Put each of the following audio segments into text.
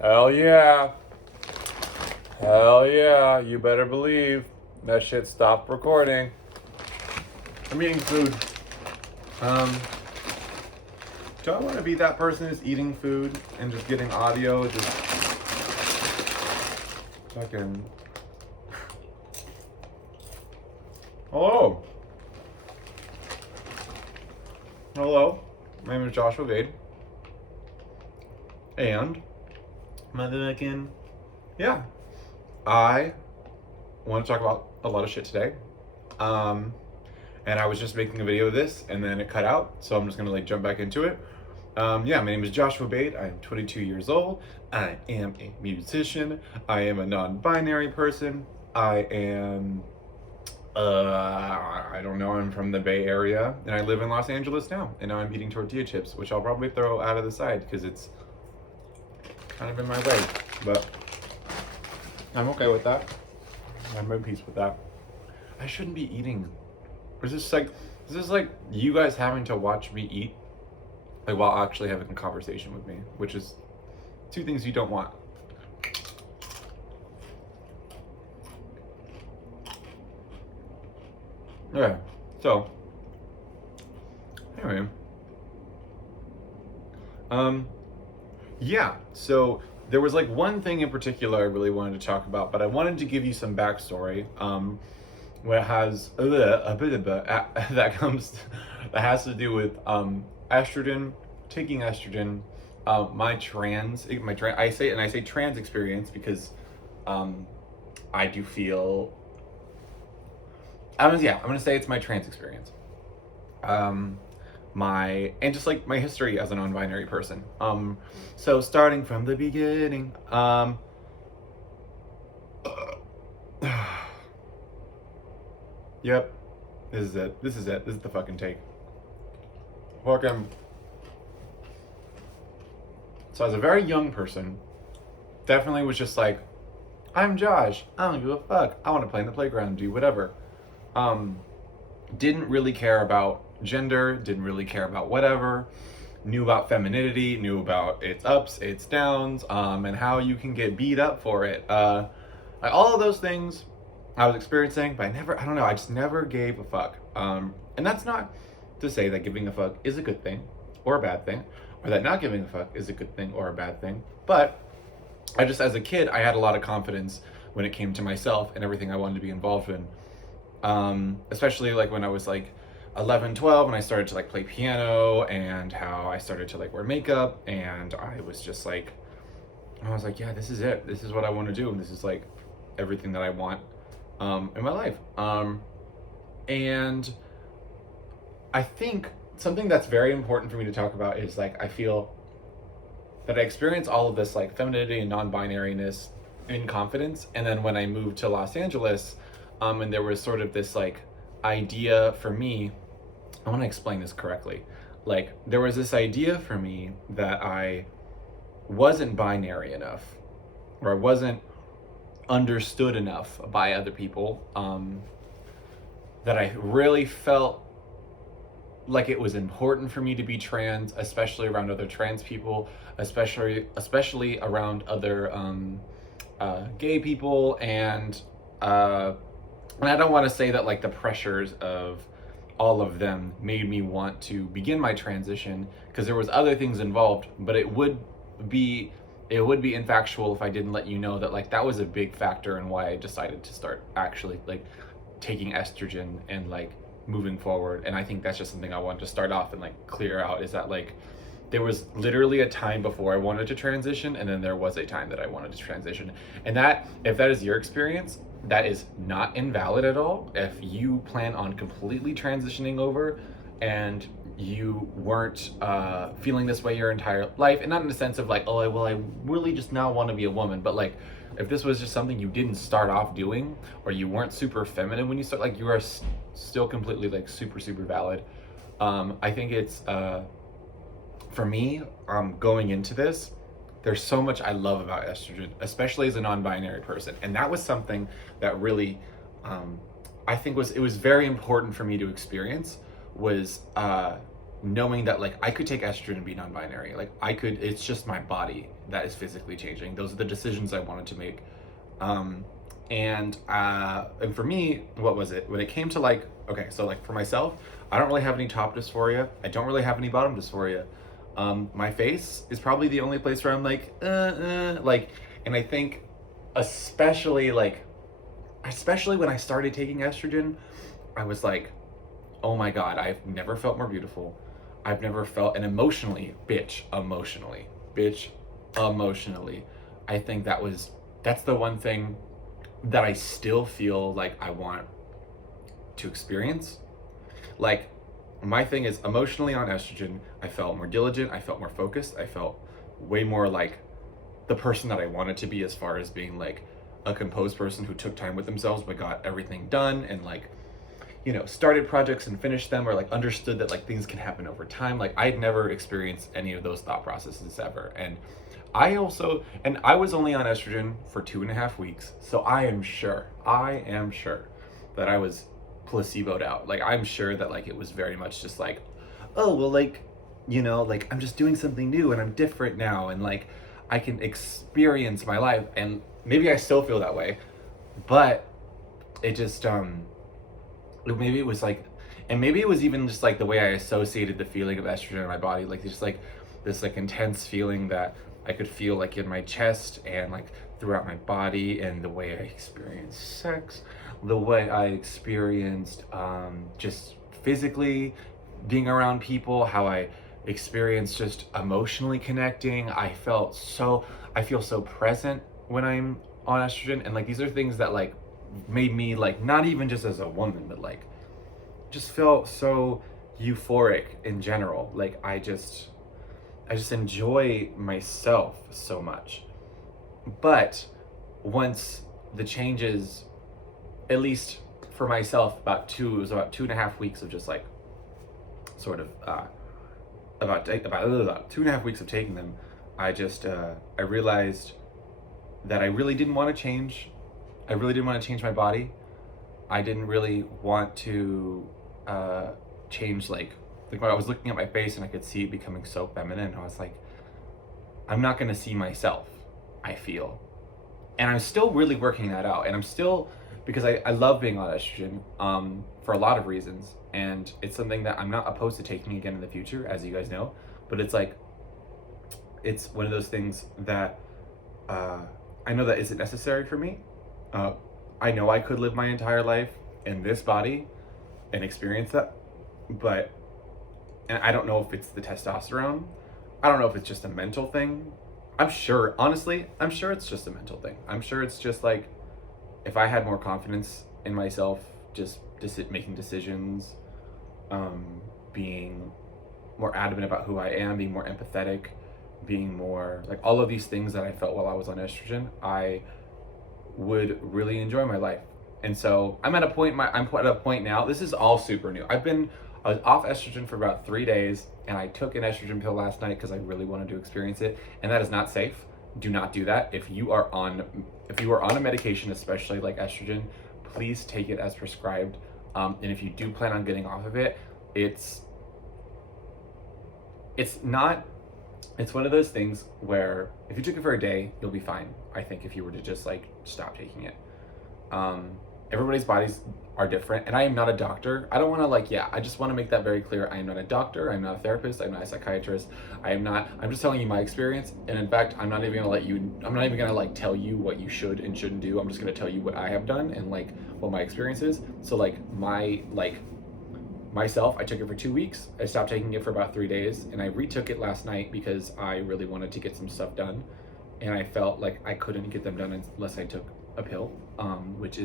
Hell yeah. Hell yeah. You better believe that shit stopped recording. I'm eating food. Do I want to be that person who's eating food and just getting audio? Just fucking. Hello. Hello. My name is Joshua Gade. And motherfucking, yeah, I want to talk about a lot of shit today. And I was just making a video of this and then it cut out, so I'm just gonna jump back into it. Yeah, my name is Joshua Bate. I'm 22 years old. I am a musician. I am a non-binary person. I am, I don't know, I'm from the Bay Area and I live in Los Angeles now. And now I'm eating tortilla chips, which I'll probably throw out of the side because it's kind of in my way, but I'm okay with that. I'm at peace with that. I shouldn't be eating. Is this like you guys having to watch me eat, while actually having a conversation with me, which is two things you don't want. Okay, so anyway, yeah, so there was one thing in particular I really wanted to talk about, but I wanted to give you some backstory, where it has a bit of that has to do with estrogen, taking estrogen, I say trans experience because I do feel I'm gonna say it's my trans experience. My history as a non-binary person. So starting from the beginning. Yep. This is it. This is the fucking take. Fucking. So as a very young person, definitely was just like, I'm Josh. I don't give a fuck. I want to play in the playground, do whatever. Didn't really care about gender, didn't really care about whatever, knew about femininity, knew about its ups, its downs, and how you can get beat up for it. All of those things I was experiencing, but I just never gave a fuck. And that's not to say that giving a fuck is a good thing or a bad thing, or that not giving a fuck is a good thing or a bad thing, but as a kid, I had a lot of confidence when it came to myself and everything I wanted to be involved in. Especially when I was 11, 12, and I started to play piano, and how I started to wear makeup, and I was just yeah, this is it. This is what I want to do, and this is everything that I want in my life. And I think something that's very important for me to talk about is I feel that I experience all of this femininity and non-binariness in confidence, and then when I moved to Los Angeles, and there was sort of this idea for me. I want to explain this correctly. There was this idea for me that I wasn't binary enough, or I wasn't understood enough by other people, that I really felt like it was important for me to be trans, especially around other trans people, especially around other gay people, and I don't want to say that the pressures of all of them made me want to begin my transition, because there was other things involved, but it would be infactual if I didn't let you know that that was a big factor in why I decided to start actually taking estrogen and moving forward. And I think that's just something I wanted to start off and clear out, is that there was literally a time before I wanted to transition, and then there was a time that I wanted to transition. And that, if that is your experience, that is not invalid at all. If you plan on completely transitioning over and you weren't feeling this way your entire life, and not in the sense of I really just now want to be a woman, but if this was just something you didn't start off doing, or you weren't super feminine when you start, you are still completely super, super valid. I think it's, for me, going into this, there's so much I love about estrogen, especially as a non-binary person. And that was something that really, I think it was very important for me to experience, was knowing that like I could take estrogen and be non-binary. Like I could, it's just my body that is physically changing. Those are the decisions I wanted to make. Um, and for me, what was it? When it came to like, okay, so like for myself, I don't really have any top dysphoria. I don't really have any bottom dysphoria. My face is probably the only place where I'm like, and I think especially like, especially when I started taking estrogen, I was like, oh my God, I've never felt more beautiful. I've never felt, and bitch, emotionally. I think that's the one thing that I still feel like I want to experience. Like, my thing is emotionally on estrogen, I felt more diligent, I felt more focused, I felt way more like the person that I wanted to be, as far as being like a composed person who took time with themselves but got everything done, and like, you know, started projects and finished them, or like understood that like things can happen over time. Like I'd never experienced any of those thought processes ever. And I was only on estrogen for 2.5 weeks, so I am sure that I was placeboed out. Like I'm sure that like it was very much just like, oh well, like, you know, like I'm just doing something new and I'm different now, and like I can experience my life. And maybe I still feel that way, but it just maybe it was like, and maybe it was even just like the way I associated the feeling of estrogen in my body, like just like this like intense feeling that I could feel like in my chest and like throughout my body, and the way I experienced sex, the way I experienced just physically being around people, how I experienced just emotionally connecting. I feel so present when I'm on estrogen, and like these are things that like made me like, not even just as a woman, but like just felt so euphoric in general. Like I just enjoy myself so much. But once the changes, at least for myself, it was about 2.5 weeks of just like sort of about 2.5 weeks of taking them, I realized that I really didn't want to change. I really didn't want to change my body. I didn't really want to change, like when I was looking at my face and I could see it becoming so feminine, I was like, I'm not going to see myself, I feel. And I'm still really working that out. And I'm still, because I love being on estrogen for a lot of reasons. And it's something that I'm not opposed to taking again in the future, as you guys know. But it's like, it's one of those things that I know that isn't necessary for me. I know I could live my entire life in this body and experience that, but, and I don't know if it's the testosterone. I don't know if it's just a mental thing. Honestly, I'm sure it's just a mental thing. I'm sure it's just like, if I had more confidence in myself, just making decisions, being more adamant about who I am, being more empathetic, being more like all of these things that I felt while I was on estrogen, I would really enjoy my life. And so I'm at a point now, this is all super new. I was off estrogen for about 3 days, and I took an estrogen pill last night because I really wanted to experience it, and that is not safe. Do not do that. If you are on a medication, especially like estrogen, please take it as prescribed. And if you do plan on getting off of it, it's one of those things where if you took it for a day, you'll be fine. I think if you were to just like stop taking it. Everybody's bodies are different, and I am not a doctor. I don't want to I just want to make that very clear. I am not a doctor. I'm not a therapist. I'm not a psychiatrist. I'm just telling you my experience. And in fact, I'm not even gonna like tell you what you should and shouldn't do. I'm just gonna tell you what I have done and like what my experience is. So like myself, I took it for 2 weeks. I stopped taking it for about 3 days, and I retook it last night because I really wanted to get some stuff done, and I felt like I couldn't get them done unless I took a pill, which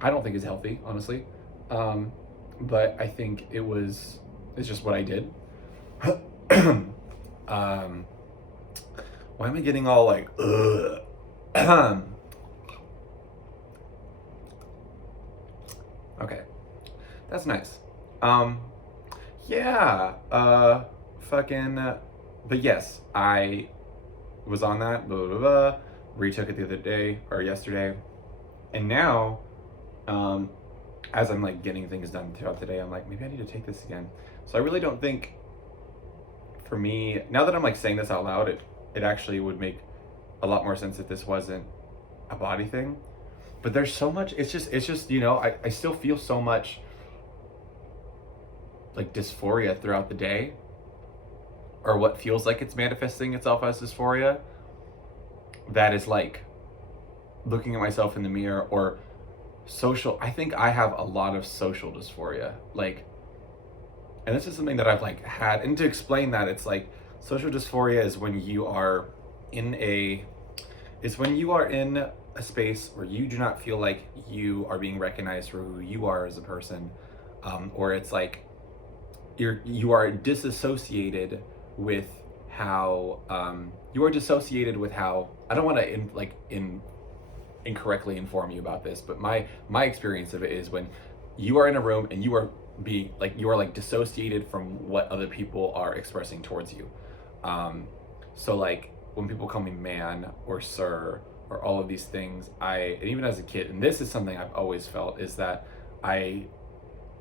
I don't think is healthy, honestly. But I think it's just what I did. Why am I getting all like, ugh? Okay, that's nice. Yeah, but yes, I was on that, blah, blah, blah, retook it the other day, or yesterday, and now, as I'm like getting things done throughout the day, I'm like, maybe I need to take this again. So I really don't think, for me, now that I'm like saying this out loud, it actually would make a lot more sense if this wasn't a body thing. But there's so much, it's just, I still feel so much like dysphoria throughout the day, or what feels like it's manifesting itself as dysphoria, that is like looking at myself in the mirror, or social. I think I have a lot of social dysphoria, like, and this is something that I've like had. And to explain that, it's like social dysphoria is when you are in a space where you do not feel like you are being recognized for who you are as a person, or it's like you are disassociated with how I don't want to incorrectly inform you about this, but my experience of it is when you are in a room and you are like dissociated from what other people are expressing towards you. So like when people call me man or sir or all of these things, and even as a kid, and this is something I've always felt, is that I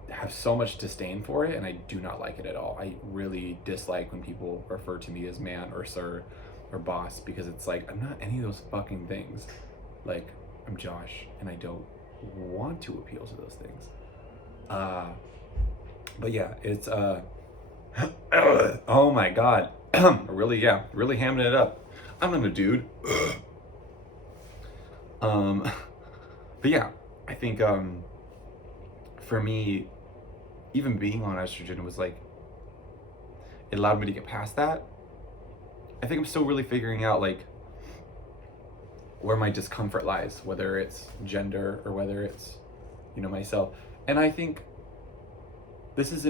have so much disdain for it, and I do not like it at all. I really dislike when people refer to me as man or sir or boss, because it's like, I'm not any of those fucking things. Like, I'm Josh, and I don't want to appeal to those things. But yeah, it's oh my god. really hamming it up. I'm not a dude. But yeah, I think for me, even being on estrogen was like, it allowed me to get past that. I think I'm still really figuring out like where my discomfort lies, whether it's gender or whether it's, myself. And I think this is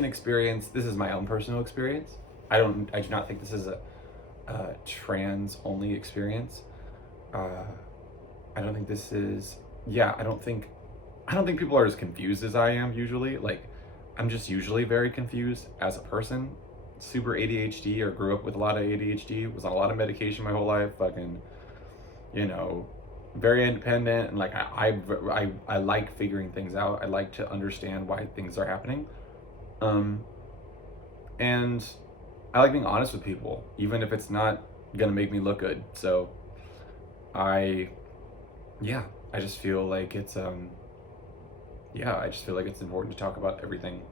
my own personal experience. I do not think this is a trans only experience. I don't think this is, I don't think people are as confused as I am usually. Like, I'm just usually very confused as a person. Super ADHD, or grew up with a lot of ADHD, was on a lot of medication my whole life, fucking, very independent, and like I like figuring things out. I like to understand why things are happening. And I like being honest with people, even if it's not gonna make me look good. So I just feel like it's important to talk about everything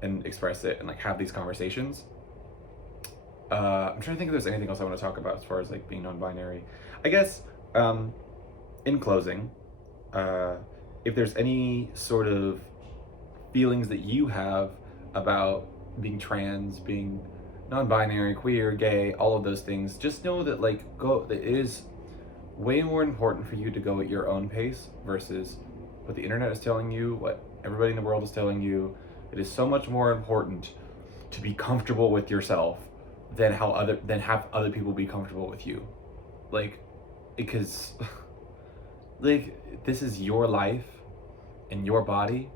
and express it and like have these conversations. I'm trying to think if there's anything else I want to talk about as far as like being non-binary. I guess in closing, if there's any sort of feelings that you have about being trans, being non-binary, queer, gay, all of those things, just know that it is way more important for you to go at your own pace versus what the internet is telling you, what everybody in the world is telling you. It is so much more important to be comfortable with yourself than have other people be comfortable with you. Like, because like, this is your life and your body,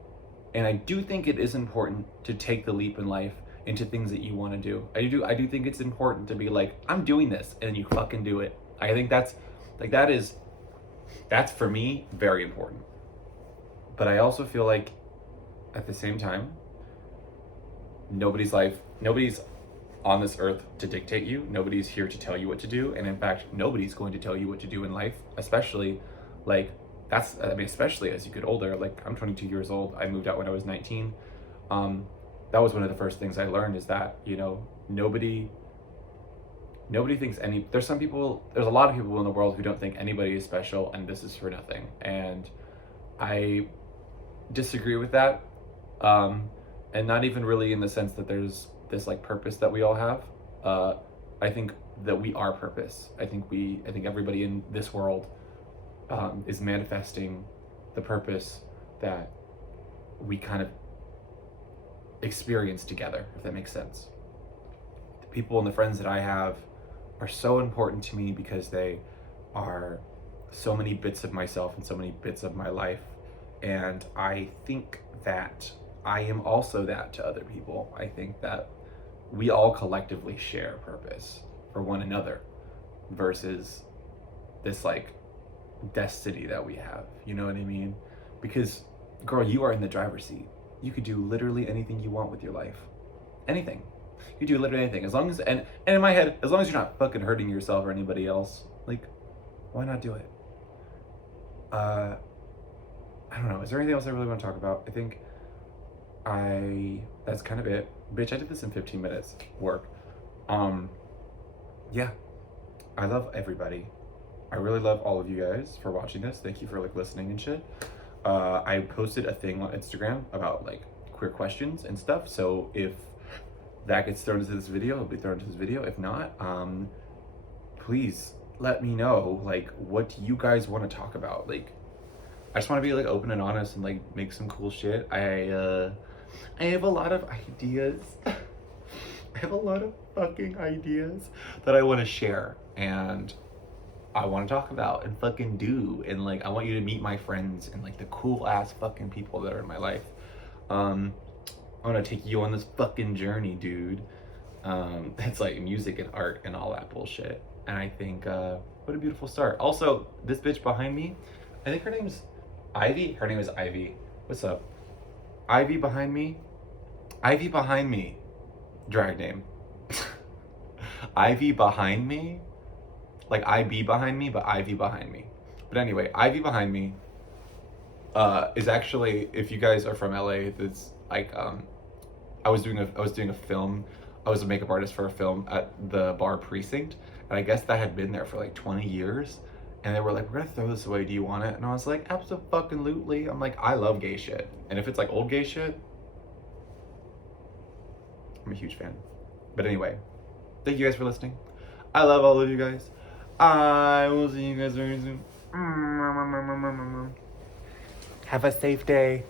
and I do think it is important to take the leap in life into things that you want to do. I do think it's important to be like, I'm doing this, and then you fucking do it. I think that's for me very important. But I also feel like at the same time, nobody's on this earth to dictate you. Nobody's here to tell you what to do, and in fact, nobody's going to tell you what to do in life, especially especially as you get older. Like, I'm 22 years old. I moved out when I was 19. That was one of the first things I learned, is that, nobody thinks there's a lot of people in the world who don't think anybody is special, and this is for nothing. And I disagree with that. And not even really in the sense that there's this like purpose that we all have. I think that we are purpose. I think everybody in this world is manifesting the purpose that we kind of experience together, if that makes sense. The people and the friends that I have are so important to me because they are so many bits of myself and so many bits of my life. And I think that I am also that to other people. I think that we all collectively share purpose for one another versus this like destiny that we have. You know what I mean? Because, girl, you are in the driver's seat. You could do literally anything you want with your life. anything. You do literally anything. As long as, and in my head, as long as you're not fucking hurting yourself or anybody else, like, why not do it? I don't know. Is there anything else I really want to talk about? I think that's kind of it. Bitch, I did this in 15 minutes. Work. Yeah. I love everybody. I really love all of you guys for watching this. Thank you for like listening and shit. I posted a thing on Instagram about like queer questions and stuff. So if that gets thrown into this video, it'll be thrown into this video. If not, please let me know, like, what do you guys want to talk about? Like, I just want to be like open and honest and like make some cool shit. I have a lot of ideas. I have a lot of fucking ideas that I want to share and I want to talk about and fucking do. And like, I want you to meet my friends and like the cool ass fucking people that are in my life. I want to take you on this fucking journey, dude. It's like music and art and all that bullshit. And I think, what a beautiful start. Also, this bitch behind me, I think her name's Ivy. Her name is Ivy. What's up? Ivy behind me. Ivy behind me. Drag name. Ivy behind me. Like IB behind me, but Ivy behind me. But anyway, Ivy behind me is actually, if you guys are from LA, it's like I was doing a film. I was a makeup artist for a film at the bar Precinct, and I guess that had been there for like 20 years. And they were like, "We're gonna throw this away. Do you want it?" And I was like, "Absolutely." I'm like, I love gay shit, and if it's like old gay shit, I'm a huge fan. But anyway, thank you guys for listening. I love all of you guys. I will see you guys very soon. Have a safe day.